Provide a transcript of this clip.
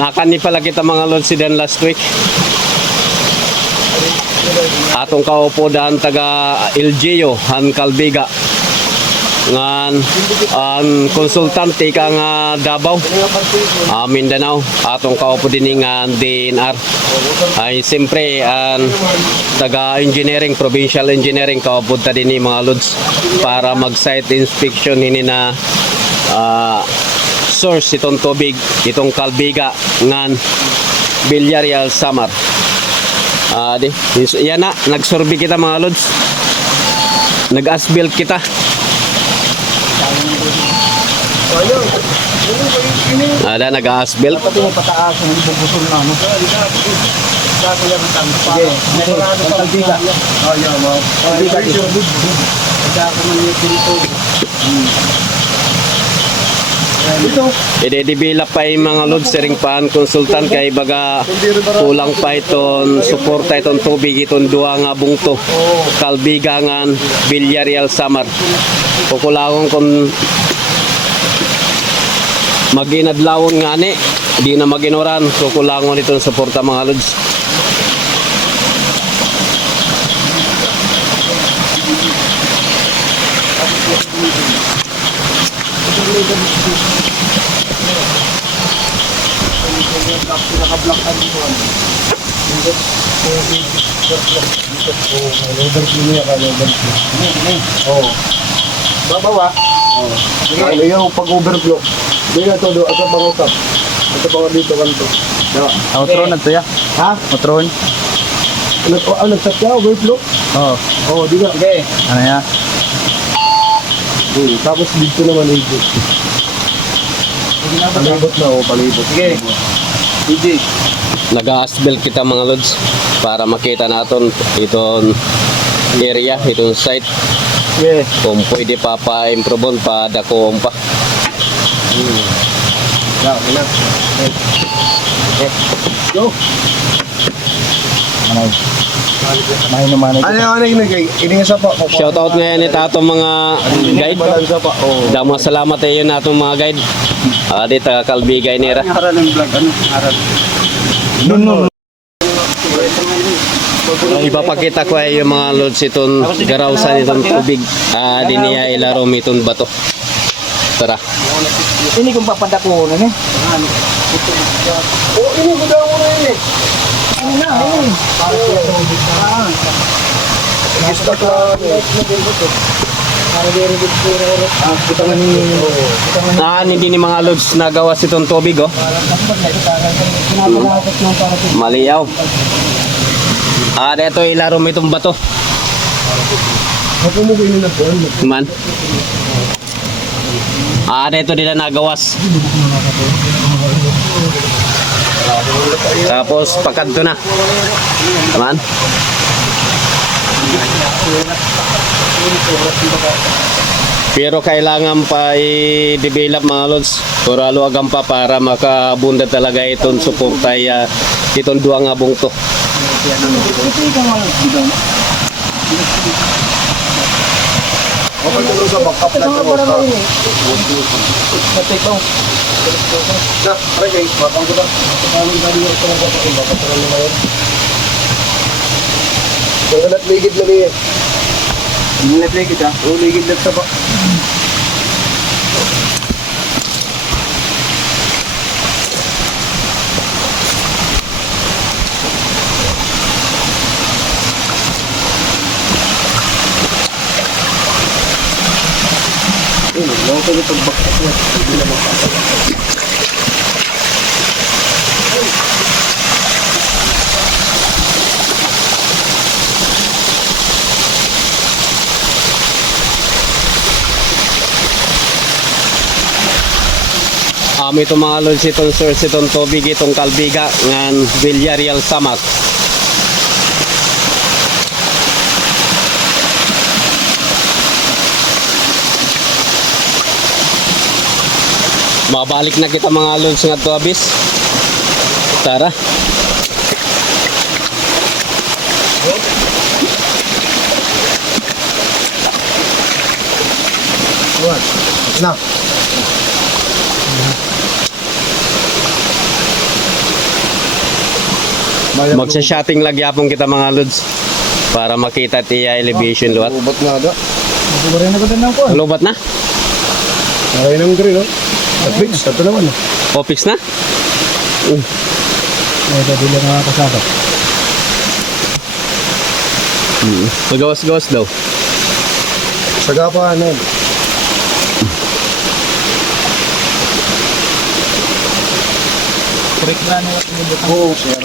Nakani pala kita mga lods dan last week. Atong kaupo daan taga LGU han Calbiga. Ngan ang konsultante ka nga Davao, Mindanao. Atong kaupo din nga DNR. Ay siyempre taga engineering, provincial engineering kaupo ta din mga lods para mag site inspection ini na source itong tubig, itong Calbiga ngan Villarreal Samar. Yan na, nagsurvey kita mga lods. Nag-asbuild kita. Ada nag-asbuild. Pati mo pataas ng bubusol na mo. Sige, Calbiga. Oh, yeah, mo. Calbiga dito. Ako man dito. I-develop pa yung mga load steering pan consultant kay baga kulang pa iton suporta iton tubig iton duwa nga bungto Calbiga ngan Villarreal Samar. Kukulawon kung maginadlawon nga ni di na maginoran kukulangon iton suporta mga lods. Pinaka-block ka dito. Babawa. Ano yung pag-overflow? Hindi na todo. Asa bang usap? Asa bang dito kanto? Outro na to ya. Ha? Outro. Nagsat ka? Overflow? Oo. Oo, di ba? Okay. Ano ya? Tapos dito naman ito. Palibot na o, palibot. Sige. DJ. Nag-asbuild kita mga lods para makita natin itong area, itong site. Yes. Kung pwede pa-improve pa dakoon pa. Yeah, wala. Go. Ano yung nagay? Ini nga sa pa. Shoutout ngayon ito atong mga guide. Damo salamat tayo na atong mga guide. Dito Calbiga nira. Haran ng vlog, ano? Haran. No. Ipapakita ko ay yung mga lods itong garawsan itong tubig. Di niya ilarom itong bato. Tara. Ini kung papadako na ni. Oh, ini ko daw na ini. Ano na? Gusto ka. Hindi ni mga lods nagawas itong tubig oh. Maliyaw. Dito ilarom itong bato. Ako mo ko ini na po. Man. Dito nila nagawas. Tapos pakanto na. Man. Pero kailangan pa i-develop mga lods. Pero aluagan pa para makabunda talaga itong suporta itong duwa nga bungto. Okay, tuloy sa backup na ito. Okay, matang ko ba? Jangan ligid lang eh. Hindi ligid ha? O ligid lang sa ba? Mau ko yung pagbaksak niya. Hindi na mapasok. Ito mga lods itong source itong tubig itong Calbiga ngan Villarreal Samar. Mabalik na kita mga lods nga to abis. Tara. Na. Magsa-shotting lagyapon kita mga lods para makita tiya elevation luwat. Ubat nga da. Siguro na ko din ako. Lubat na? Nakay ng green, no? At fix, ito naman. O fix na? Ay, dali lang mga kasama. Magawas-gawas daw. Sagapa, ano? Correct na nila. Oo, sir.